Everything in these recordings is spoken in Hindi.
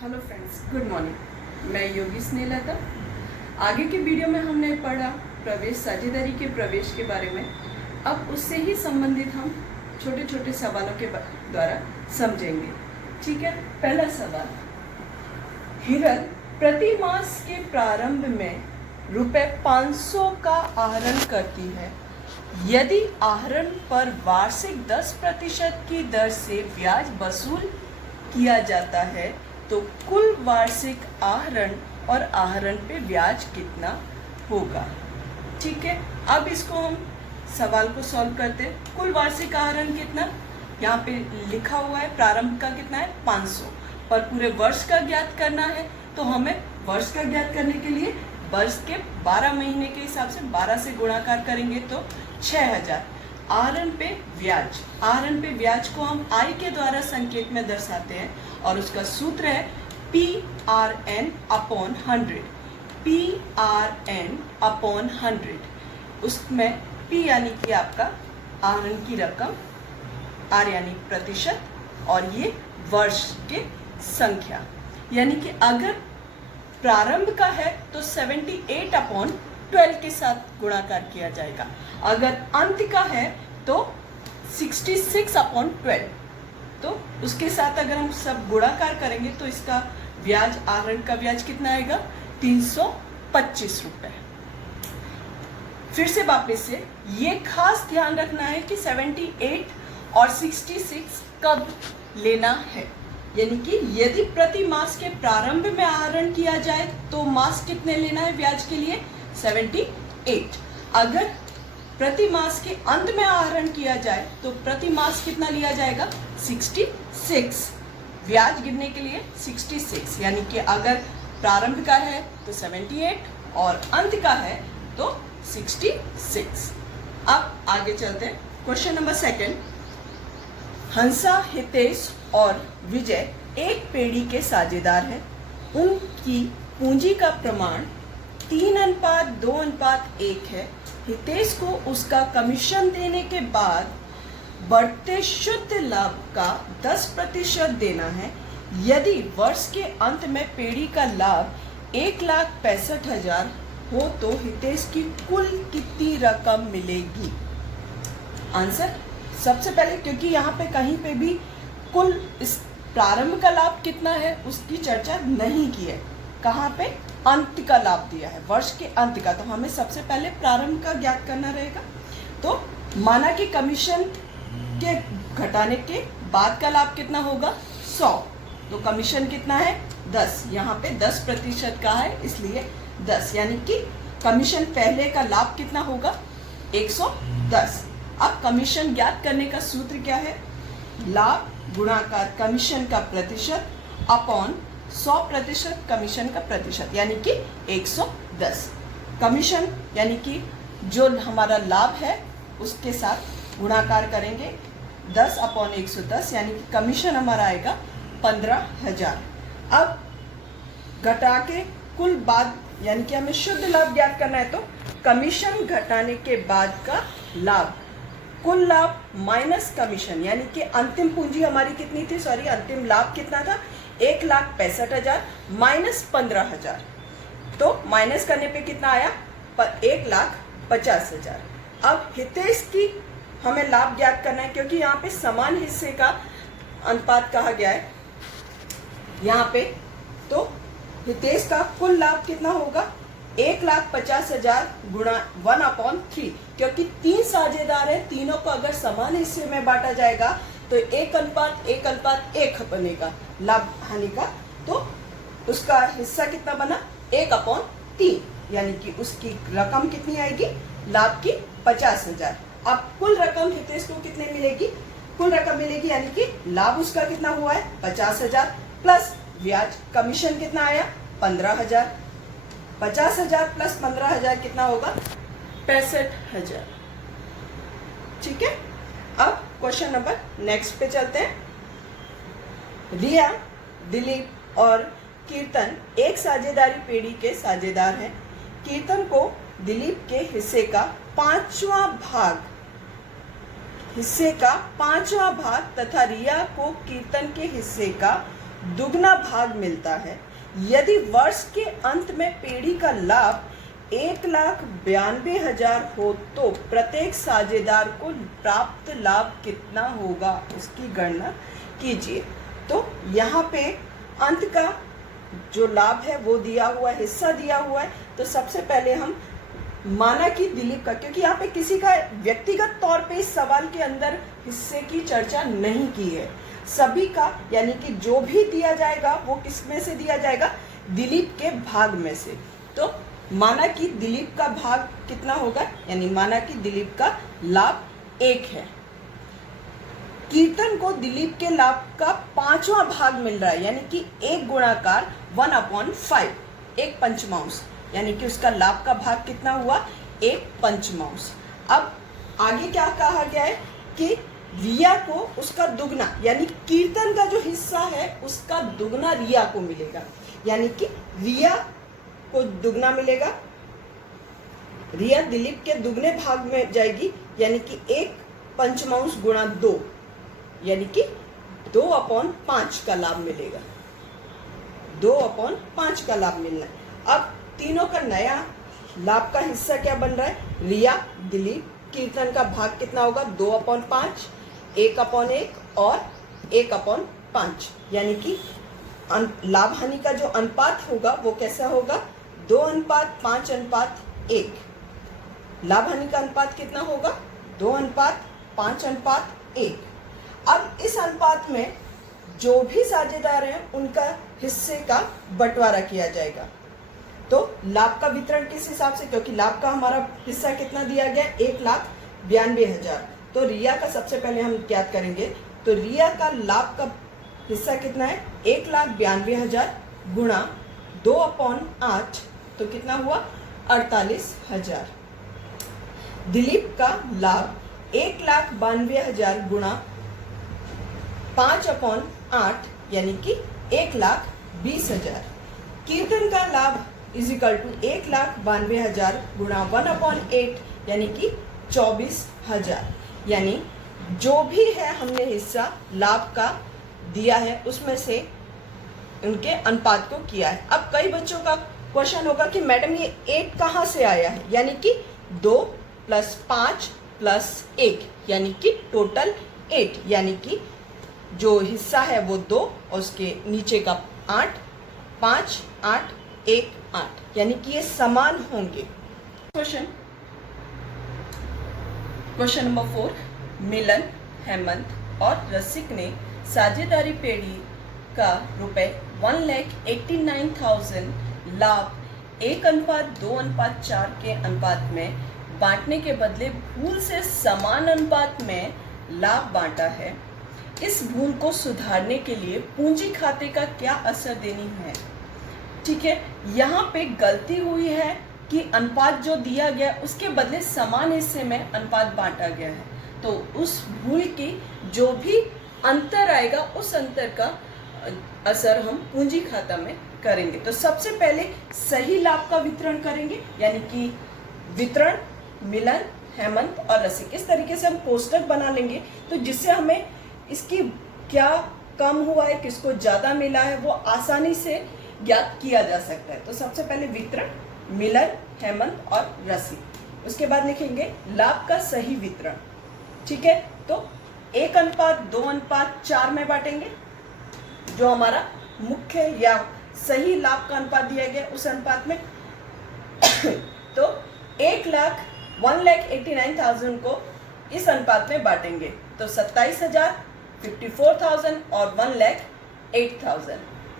Hello friends, good morning. मैं योगी स्नेहलता। आगे के वीडियो में हमने पढ़ा प्रवेश साझेदारी के प्रवेश के बारे में। अब उससे ही संबंधित हम छोटे छोटे सवालों के द्वारा समझेंगे। ठीक है। पहला सवाल, हिरन प्रति मास के प्रारंभ में ₹500 का आहरण करती है। यदि आहरण पर वार्षिक 10% की दर से ब्याज वसूल किया जाता है तो कुल वार्षिक आहरण और आहरण पे ब्याज कितना होगा। ठीक है। अब इसको हम सवाल को सॉल्व करते हैं। कुल वार्षिक आहरण कितना, यहाँ पे लिखा हुआ है प्रारंभ का कितना है 500, पर पूरे वर्ष का ज्ञात करना है तो हमें वर्ष का ज्ञात करने के लिए वर्ष के 12 महीने के हिसाब से 12 से गुणाकार करेंगे तो 6000। आहरण पे ब्याज को हम आई के द्वारा संकेत में दर्शाते हैं और उसका सूत्र है PRN अपॉन 100। PRN अपॉन 100, उसमें P यानी कि आपका आहरण की रकम, R यानी प्रतिशत और ये वर्ष के संख्या। यानी कि अगर प्रारंभ का है तो 78 अपॉन 12 के साथ गुणाकार किया जाएगा। अगर अंत का है तो 66 अपॉन 12, तो उसके साथ अगर हम सब गुणाकार करेंगे तो इसका ब्याज, आहरण का ब्याज कितना आएगा 325 रुपए। फिर से वापस से ये खास ध्यान रखना है कि 78 और 66 कब लेना है। यानी कि यदि प्रति मास के प्रारंभ में आहरण किया जाए तो मास कितने लेना है ब्याज के लिए 78। अगर प्रति मास के अंत में आहरण किया जाए तो प्रति मास कितना लिया जाएगा 66। ब्याज गिनने के लिए 66, यानी कि अगर प्रारंभ का है तो 78 और अंत का है तो 66। अब आगे चलते हैं। Question number 2। हंसा, हितेश और विजय एक पेड़ी के साझेदार हैं। उनकी पूंजी का प्रमाण 3:2:1 है। हितेश को उसका कमीशन देने के बाद बढ़ते शुद्ध लाभ का 10% देना है। यदि वर्ष के अंत में पेड़ी का लाभ 1,65,000 हो तो हितेश की कुल कितनी रकम मिलेगी। आंसर, सबसे पहले क्योंकि यहाँ पे कहीं पे भी कुल इस प्रारंभ का लाभ कितना है उसकी चर्चा नहीं की है, कहाँ पे अंत का लाभ दिया है, वर्ष के अंत का, तो हमें सबसे पहले प्रारंभ का ज्ञात करना रहेगा। तो माना कि कमीशन के घटाने के बाद का लाभ कितना होगा 100, तो कमीशन कितना है 10, यहाँ पे 10% का है इसलिए 10, यानी कि कमीशन पहले का लाभ कितना होगा 110। अब कमीशन ज्ञात करने का सूत्र क्या है, लाभ गुणाकार कमीशन का प्रतिशत अपॉन 100% कमीशन का प्रतिशत, यानी कि 110। कमीशन यानी कि जो हमारा लाभ है उसके साथ गुणाकार करेंगे 10 अपॉन 110, यानी कि कमीशन हमारा आएगा 15,000। अब घटा के कुल बाद, यानी कि हमें शुद्ध लाभ ज्ञात करना है तो कमीशन घटाने के बाद का लाभ, कुल लाभ माइनस कमीशन, यानी कि अंतिम पूंजी हमारी कितनी थी, अंतिम लाभ कितना था 1,65,000 माइनस 15,000, तो माइनस करने पे कितना आया 1,50,000। अब हितेश की हमें लाभ ज्ञात करना है क्योंकि यहाँ पे समान हिस्से का अनुपात कहा गया है यहाँ पे, तो हितेश का कुल लाभ कितना होगा 1,50,000 गुणा 1/3, क्योंकि 3 साझेदार है, तीनों को अगर समान हिस्से में बांटा जाएगा तो 1:1:1 बनेगा लाभ हानि का, तो उसका हिस्सा कितना बना 1/3, यानी कि उसकी रकम कितनी आएगी लाभ की 50,000। अब कुल रकम हितेश को कितने मिलेगी, कुल रकम मिलेगी यानी कि लाभ उसका कितना हुआ है 50,000 प्लस ब्याज, कमीशन कितना आया 15,000, 50,000 प्लस 15,000 कितना होगा 65,000। ठीक है। अब क्वेश्चन नंबर नेक्स्ट पे चलते हैं। रिया, दिलीप और कीर्तन एक साझेदारी पेड़ी के साझेदार हैं। कीर्तन को दिलीप के हिस्से का पांचवा भाग तथा रिया को कीर्तन के हिस्से का दुगना भाग मिलता है। यदि वर्ष के अंत में पीढ़ी का लाभ 1,92,000 हो तो प्रत्येक साझेदार को प्राप्त लाभ कितना होगा, उसकी गणना कीजिए। तो यहाँ पे अंत का जो लाभ है वो दिया हुआ है, हिस्सा दिया हुआ है। तो सबसे पहले हम माना कि दिलीप का, क्योंकि यहाँ पे किसी का व्यक्तिगत तौर पे इस सवाल के अंदर हिस्से की चर्चा नहीं की है, सभी का, यानी कि जो भी दिया जाएगा वो किस में से दिया जाएगा, दिलीप के भाग में से। तो माना कि दिलीप का भाग कितना होगा, यानी माना कि दिलीप का लाभ 1 है। कीर्तन को दिलीप के लाभ का 5वां भाग मिल रहा है, यानी कि 1 गुणाकार 1/5, 1 पंचमांश, यानी कि उसका लाभ का भाग कितना हुआ, 1 पंचमांश। अब आगे क्या कहा गया है कि रिया को उसका दुगना, यानी कीर्तन का जो हिस्सा है उसका दुगना रिया को मिलेगा, यानी कि रिया को दुगना मिलेगा। रिया दिलीप के दुगने भाग में जाएगी, यानी कि 1 पंचमांश गुणा 2, यानी कि 2/5 का लाभ मिलेगा, 2/5 का लाभ मिलना है। अब तीनों का नया लाभ का हिस्सा क्या बन रहा है, रिया दिलीप कीर्तन का भाग कितना होगा, 2/5, 1/1 और 1/5, यानी कि लाभ हानि का जो अनुपात होगा वो कैसा होगा, 2:5:1। लाभ हानि का अनुपात कितना होगा, 2:5:1। अब इस अनुपात में जो भी साझेदार हैं उनका हिस्से का बंटवारा किया जाएगा। तो लाभ का वितरण किस हिसाब से, क्योंकि लाभ का हमारा हिस्सा कितना दिया गया, 1,92,000। तो रिया का सबसे पहले हम ज्ञात करेंगे। तो रिया का लाभ का हिस्सा कितना है, 1,92,000 गुणा 2/8, तो कितना हुआ, 48,000। दिलीप का लाभ 1,92,000 गुणा 5/8, यानी कि 1,20,000। कीर्तन का लाभ इज इक्वल टू 1,92,000 गुणा 1/8, यानी कि 24,000। यानी जो भी है हमने हिस्सा लाभ का दिया है उसमें से उनके अनुपात को किया है। अब कई बच्चों का क्वेश्चन होगा कि मैडम ये 8 कहाँ से आया है, यानी कि 2 + 5 + 1, यानी कि टोटल 8, यानी कि जो हिस्सा है वो 2 और उसके नीचे का 8, 5, 8, 1, 8, यानी कि ये समान होंगे। क्वेश्चन नंबर 4, मिलन, हेमंत और रसिक ने साझेदारी पेढ़ी का ₹1,89,000 लाभ 1:2:4 के अनुपात में बांटने के बदले भूल से समान अनुपात में लाभ बांटा है। इस भूल को सुधारने के लिए पूंजी खाते का क्या असर देनी है। ठीक है, यहाँ पे गलती हुई है कि अनुपात जो दिया गया उसके बदले समान हिस्से में अनुपात बांटा गया है। तो उस भूल की जो भी अंतर आएगा उस अंतर का असर हम पूंजी खाता में करेंगे। तो सबसे पहले सही लाभ का वितरण करेंगे, यानी कि वितरण मिलन, हेमंत और रसिक, इस तरीके से हम कोष्टक बना लेंगे तो जिससे हमें इसकी क्या कम हुआ है, किसको ज़्यादा मिला है, वो आसानी से ज्ञात किया जा सकता है। तो सबसे पहले वितरण मिलन, हेमंत और रसिक, उसके बाद लिखेंगे लाभ का सही वितरण। ठीक है, तो 1:2:4 में बांटेंगे, जो हमारा मुख्य या सही लाभ का अनुपात दिया गया उस अनुपात में। तो 1,89,000 को इस अनुपात में बांटेंगे, तो 27,000, 54,000 और 1,08,000,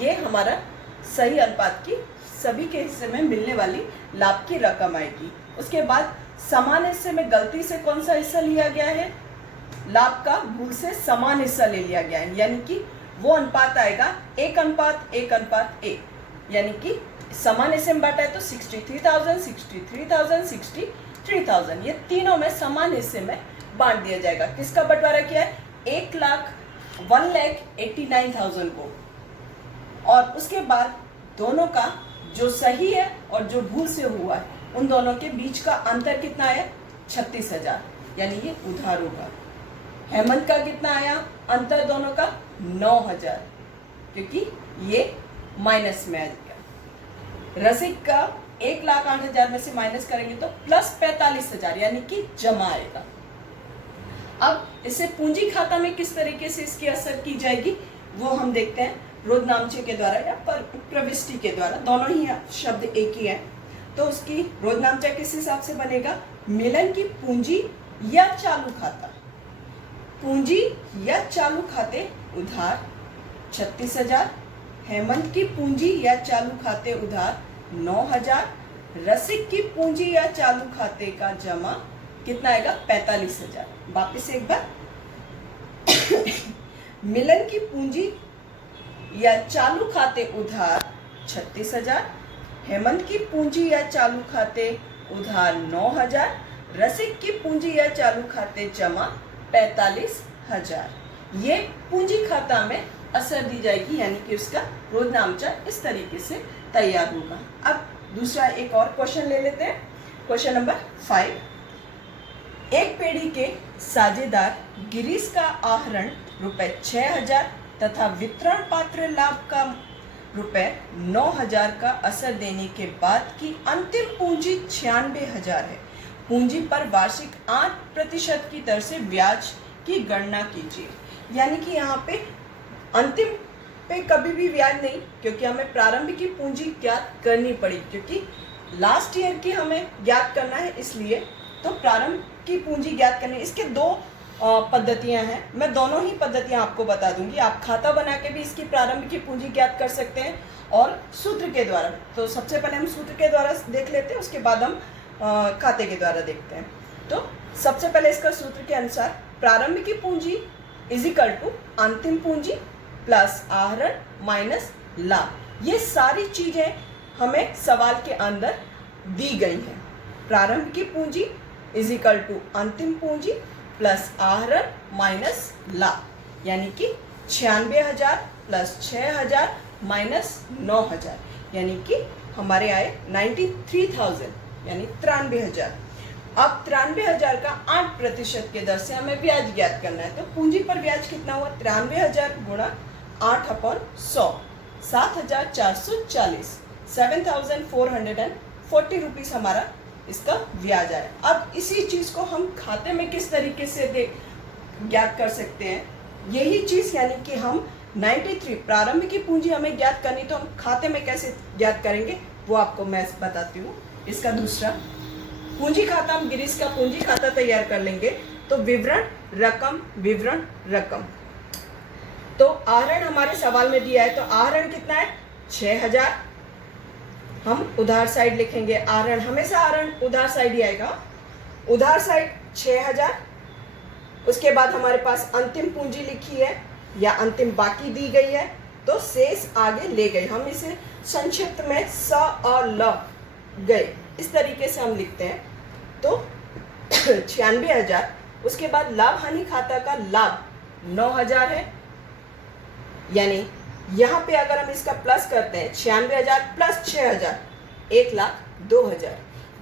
ये हमारा सही अनुपात की सभी के हिस्से में मिलने वाली लाभ की रकम आएगी। उसके बाद समान हिस्से में गलती से कौन सा हिस्सा लिया गया है, लाभ का भूल से समान हिस्सा ले लिया गया है, यानी कि वो अनुपात आएगा 1:1:1, यानी कि समान हिस्से में बांटा है तो 63,000, 63,000, 63,000, ये तीनों में समान हिस्से में बांट दिया जाएगा। किसका बंटवारा किया है, 1,89,000 को। और उसके बाद दोनों का जो सही है और जो भूल से हुआ है उन दोनों के बीच का अंतर कितना है, 36,000, यानी ये उधार होगा। हेमंत का कितना आया अंतर दोनों का, 9,000। क्योंकि ये माइनस में आ जाएगा। रसिक का 1,08,000 में से माइनस करेंगे तो प्लस 45,000 यानी कि जमा आएगा। अब इसे पूंजी खाता में किस तरीके से इसकी असर की जाएगी वो हम देखते हैं, रोजनामचे के द्वारा या प्रविष्टि के द्वारा, दोनों ही शब्द एक ही है। तो उसकी रोजनामचा किस हिसाब से बनेगा, मिलन की पूंजी या चालू खाता, पूंजी या चालू खाते उधार 36,000, हेमंत की पूंजी या चालू खाते उधार 9,000, रसिक की पूंजी या चालू खाते का जमा कितना आएगा 45,000। वापिस एक बार मिलन की पूंजी या चालू खाते उधार 36,000, हेमंत की पूंजी या चालू खाते उधार 9,000, रसिक की पूंजी या चालू खाते जमा 45,000। ये पूंजी खाता में असर दी जाएगी, यानी कि उसका रोजनामचा इस तरीके से तैयार होगा। अब दूसरा एक और क्वेश्चन ले लेते हैं, क्वेश्चन नंबर 5। एक पेड़ी के साझेदार गिरीश का आहरण ₹6,000 तथा वितरण पात्र लाभ का ₹9,000 का असर देने के बाद की अंतिम पूंजी 96,000 है। पूंजी पर वार्षिक 8% की दर से ब्याज की गणना कीजिए। यानी कि यहाँ पे अंतिम पे कभी भी ब्याज नहीं, क्योंकि हमें प्रारंभिक की पूंजी ज्ञात करनी पड़ी, क्योंकि लास्ट ईयर की हमें ज्ञात करना है, इसलिए तो प्रारंभ की पूंजी ज्ञात करनी। इसके दो पद्धतियां हैं, मैं दोनों ही पद्धतियां आपको बता दूंगी। आप खाता बना के भी इसकी प्रारंभ की पूंजी ज्ञात कर सकते हैं और सूत्र के द्वारा। तो सबसे पहले हम सूत्र के द्वारा देख लेते हैं, उसके बाद हम खाते के द्वारा देखते हैं। तो सबसे पहले इसका सूत्र के अनुसार प्रारंभ की पूंजी इज इक्वल टू अंतिम पूंजी प्लस आहरण माइनस लाभ। ये सारी चीजें हमें सवाल के अंदर दी गई हैं। प्रारंभ की पूंजी इज इक्वल टू अंतिम पूंजी प्लस आहरण माइनस लाभ, यानी कि 96,000 प्लस 6,000 माइनस 9,000, यानी कि हमारे आए 93,000 यानी 93,000। अब 93,000 का 8% के दर से हमें ब्याज ज्ञात करना है। तो पूंजी पर ब्याज कितना हुआ, 93,000 गुणा 8/100, 7,440, 7,440 रुपीज हमारा इसका ब्याज आया। अब इसी चीज को हम खाते में किस तरीके से ज्ञात कर सकते हैं, यही चीज, यानी कि हम 93 प्रारंभ की पूंजी हमें ज्ञात करनी, तो हम खाते में कैसे ज्ञात करेंगे वो आपको मैं बताती हूँ। इसका दूसरा पूंजी खाता, हम गिरीश का पूंजी खाता तैयार कर लेंगे। तो विवरण रकम, तो आहरण हमारे सवाल में दिया है, तो आहरण कितना है 6,000। हम उधार साइड लिखेंगे, आहरण हमेशा आहरण उधार साइड ही आएगा, उधार साइड 6,000। उसके बाद हमारे पास अंतिम पूंजी लिखी है या अंतिम बाकी दी गई है, तो शेष आगे ले गए। हम इसे संक्षिप्त में स और ल गए इस तरीके से हम लिखते हैं। तो 96,000। उसके बाद लाभ हानि खाता का लाभ 9,000 है, यानी यहाँ पे अगर हम इसका प्लस करते हैं 96,000 प्लस 6,000 1,02,000,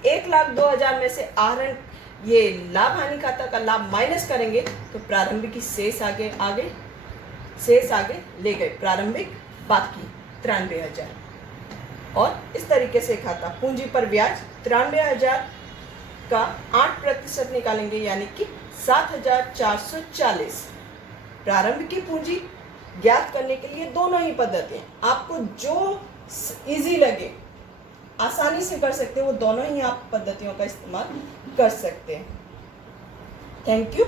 1,02,000 में से आहरण ये लाभ हानि खाता का लाभ माइनस करेंगे तो प्रारंभिक की शेष आगे ले गए, प्रारंभिक बाकी 93,000। और इस तरीके से खाता पूंजी पर ब्याज 93,000 का 8% निकालेंगे, यानी कि 7,440। प्रारंभ की पूंजी ज्ञात करने के लिए दोनों ही पद्धतियां, आपको जो इजी लगे आसानी से कर सकते हैं, वो दोनों ही आप पद्धतियों का इस्तेमाल कर सकते हैं। Thank you.